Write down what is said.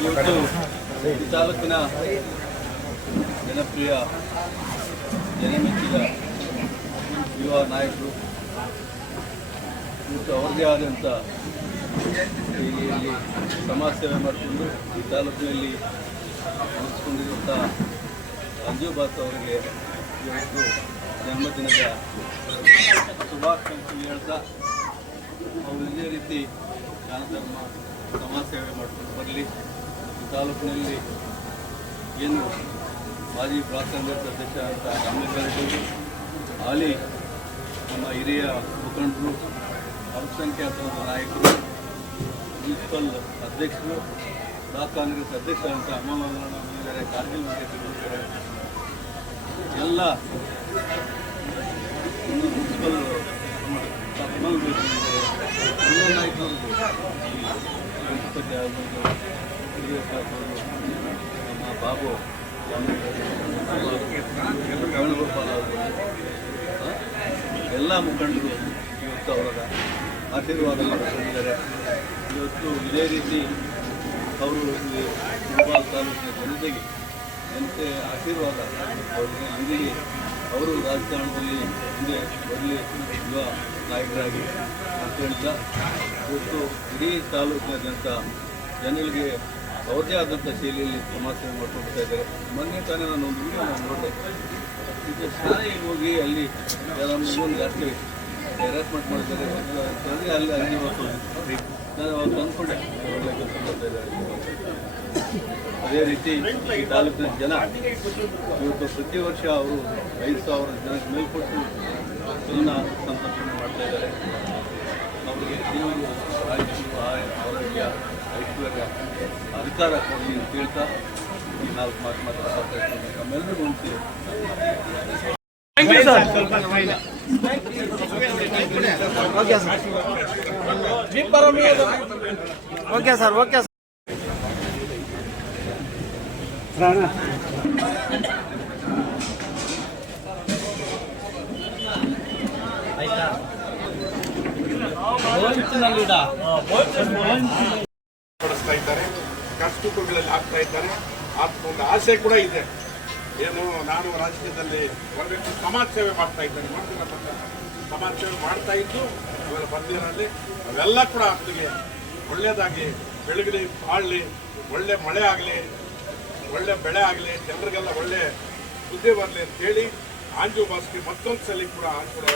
ಇವತ್ತು ತಾಲೂಕಿನ ಜನಪ್ರಿಯ, ಜನಮೆಚ್ಚಿದ ಯುವ ನಾಯಕರು ಮತ್ತು ಅವರದೇ ಆದಂಥ ಸಮಾಜ ಸೇವೆ ಮಾಡಿಕೊಂಡು ಈ ತಾಲೂಕಿನಲ್ಲಿ ಉಳಿಸ್ಕೊಂಡಿರುವಂಥ ಅಂಜು ಭಾತ್ ಅವರಿಗೆ ಇವತ್ತು ಜನ್ಮದಿನದ ಶುಭಾಕಾಂಕ್ಷೆ ಹೇಳ್ತಾ ಅವರು ಇದೇ ರೀತಿ ದಾನ ಸಮಾಜ ಸೇವೆ ಮಾಡಿಕೊಂಡು ಬರಲಿ. ಈ ತಾಲೂಕಿನಲ್ಲಿ ಏನು ಮಾಜಿ ಬ್ಲಾಕ್ ಕಾಂಗ್ರೆಸ್ ಅಧ್ಯಕ್ಷ ಅಂತ ರಾಮಲಿಂಗಾರೆಡ್ಡಿ ಹಾಲಿ ನಮ್ಮ ಹಿರಿಯ ಮುಖಂಡರು, ಅಲ್ಪಸಂಖ್ಯಾತ ನಾಯಕರು, ಮುನ್ಸಿಪಲ್ ಅಧ್ಯಕ್ಷರು ಬ್ಲಾಕ್ ಕಾಂಗ್ರೆಸ್ ಅಧ್ಯಕ್ಷರಂತ ಅಮ್ಮಮ್ಮನ ಬಂದಿದ್ದಾರೆ ಕಾರ್ಗಿಲ್ ಬಗ್ಗೆ ತಿರುಗಿದ್ದಾರೆ ಎಲ್ಲ ಮುನ್ಸಿಪಲ್ ಎಲ್ಲ ಮುಖಂಡರು ಇವತ್ತು ಅವರ ಆಶೀರ್ವಾದ ಮಾಡಿಕೊಂಡಿದ್ದಾರೆ. ಇವತ್ತು ಇದೇ ರೀತಿ ಅವರು ಇಲ್ಲಿ ಕುಟುಂಬ ತಾಲೂಕಿನ ಜನತೆಗೆ ಜನತೆ ಆಶೀರ್ವಾದ ಅವರಿಗೆ ಇರಲಿ ಅವರು ರಾಜಕಾರಣದಲ್ಲಿ ಹಿಂದೆ ಬರಲಿ ಯುವ ನಾಯಕರಾಗಿ ಅಂತ ಹೇಳ್ತಾ ಇವತ್ತು ಇಡೀ ತಾಲೂಕಿನಾದ್ಯಂತ ಜನರಿಗೆ ಅವರದೇ ಆದಂಥ ಶೈಲಿಯಲ್ಲಿ ಸಮಾಚಾರ ಮಾಡ್ಕೊಳ್ತಾ ಇದ್ದಾರೆ. ಮೊನ್ನೆ ತಾನೇ ನಾನು ಒಂದು ವಿಡಿಯೋ ನಾನು ನೋಡಿದೆ. ಈಗ ಶಾಲೆಗೆ ಹೋಗಿ ಅಲ್ಲಿ ಮಗುವನ್ನು ಜಾಸ್ತಿ ಹೆರಾಸ್ಮೆಂಟ್ ಅಂತಂದರೆ ಅಲ್ಲಿ ಅಲ್ಲಿ ನಾನು ಅವತ್ತು ಅಂದ್ಕೊಂಡೆ ಒಳ್ಳೆ ಕೆಲಸ ಮಾಡ್ತಾ ಇದ್ದಾರೆ. ಅದೇ ರೀತಿ ಈ ತಾಲೂಕಿನ ಜನ ಇವತ್ತು ಪ್ರತಿ ವರ್ಷ ಅವರು ಐದು ಸಾವಿರ ಜನಕ್ಕೆ ಮೇಲ್ಪಟ್ಟು ಜೀವನ ಸಂತರ್ಪಣೆ ಮಾಡ್ತಾ ಇದ್ದಾರೆ. ಅವರಿಗೆ ಜೀವನ ಆರೋಗ್ಯ, ಐಶ್ವರ್ಯ, ಅಧಿಕಾರ ಕೊಡಲಿ ಅಂತ ಹೇಳ್ತಾ ಈ ನಾಲ್ಕು ಮಾತು ಮಾತ್ರ ನಮ್ಮೆಲ್ಲರೂ ಉಂಟು ಓಕೆ ಸರ್. ಓಕೆ ಸರ್ ಪಡಿಸ್ತಾ ಇದ್ದಾರೆ ಕಷ್ಟಗಳಲ್ಲಿ ಆಗ್ತಾ ಇದ್ದಾರೆ. ಒಂದು ಆಸೆ ಕೂಡ ಇದೆ. ಏನು ನಾನು ರಾಜಕೀಯದಲ್ಲಿ ಬರಬೇಕು ಸಮಾಜ ಸೇವೆ ಮಾಡ್ತಾ ಇದ್ದೇನೆ. ಮಾಡ್ತೀರ. ಸಮಾಜ ಸೇವೆ ಮಾಡ್ತಾ ಇದ್ದು ಅವೆಲ್ಲ ಬಂದಿರಲ್ಲಿ ಅವೆಲ್ಲ ಕೂಡ ಅವರಿಗೆ ಒಳ್ಳೆಯದಾಗಿ ಬೆಳಗಲಿ, ಬಾಳಲಿ, ಒಳ್ಳೆ ಮಳೆ ಆಗಲಿ ಒಳ್ಳೆ ಬೆಳೆ ಆಗಲಿ ಜನರಿಗೆಲ್ಲ ಒಳ್ಳೆ ಸುದ್ದಿ ಬರಲಿ ಅಂತೇಳಿ ಆಂಜು ಬಾಸ್ಗೆ ಮತ್ತೊಂದು ಸಲ ಕೂಡ ಕೂಡ